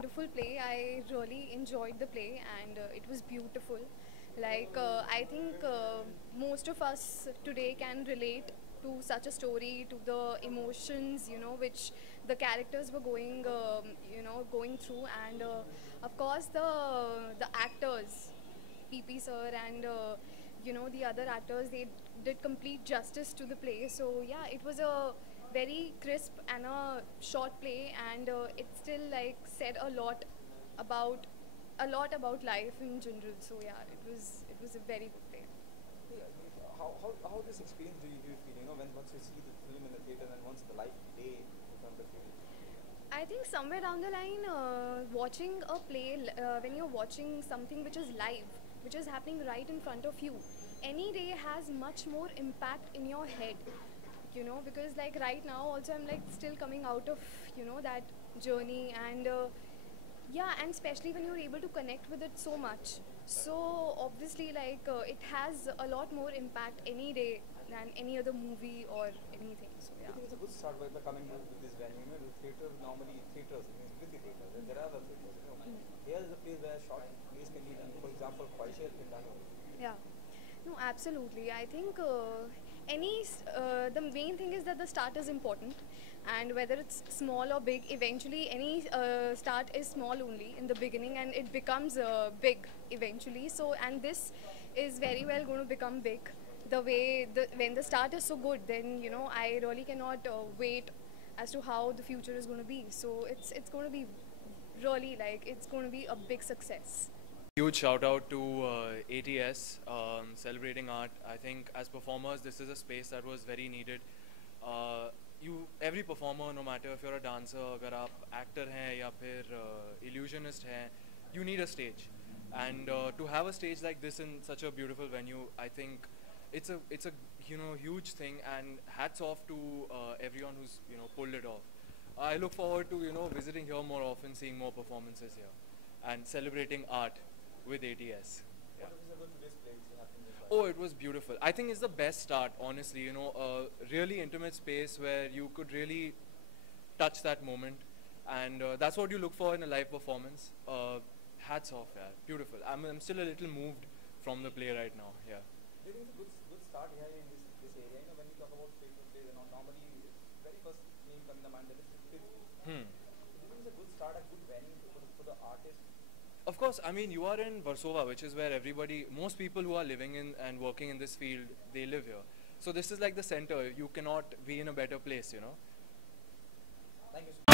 wonderful play. I really enjoyed the play and it was beautiful. I think most of us today can relate to such a story, to the emotions, which the characters were going through, and of course the actors, PP sir and the other actors, they did complete justice to the play. So yeah, it was a very crisp and a short play, and it still like said about a lot about life in general. So yeah, it was a very good play. Yeah, how this experience do you feel? When once you see the film in the theater and once the live day in front of you. I think somewhere down the line, watching a play, when you're watching something which is live, which is happening right in front of you, any day has much more impact in your head. Because like right now, also I'm like still coming out of that journey, and yeah, and especially when you're able to connect with it so much. So obviously, it has a lot more impact any day than any other movie or anything. So Do yeah. you think it's a good start by coming with this venue? The theater normally theaters, movie theaters. There are other theaters. Here is a place where short plays can be done. For example, Khoish has been done. Yeah. No, absolutely. I think the main thing is that the start is important, and whether it's small or big, eventually any start is small only in the beginning, and it becomes big eventually. So, and this is very well going to become big. The way when the start is so good, then I really cannot wait as to how the future is going to be. So it's going to be really like it's going to be a big success. Huge shout out to ATS, celebrating art. I think as performers, this is a space that was very needed. Every performer, no matter if you're a dancer, अगर आप actor हैं या फिर illusionist हैं, you need a stage. And to have a stage like this in such a beautiful venue, I think it's a huge thing. And hats off to everyone who's pulled it off. I look forward to visiting here more often, seeing more performances here, and celebrating art with ATS. Yeah. What is about today's play which is happening this Oh, it was beautiful. I think it's the best start, honestly. A really intimate space where you could really touch that moment, and that's what you look for in a live performance. Hats off, yeah. Beautiful. I'm still a little moved from the play right now. Yeah. Do you think it's a good start here in this area? When we talk about theatre plays, normally very first name coming to mind that is Pittsburgh. Hmm. Do you think it's a good start, a good venue for the artist? Of course, I mean, you are in Warsaw, which is where most people who are living in and working in this field, they live here. So this is like the center. You cannot be in a better place. Thank you.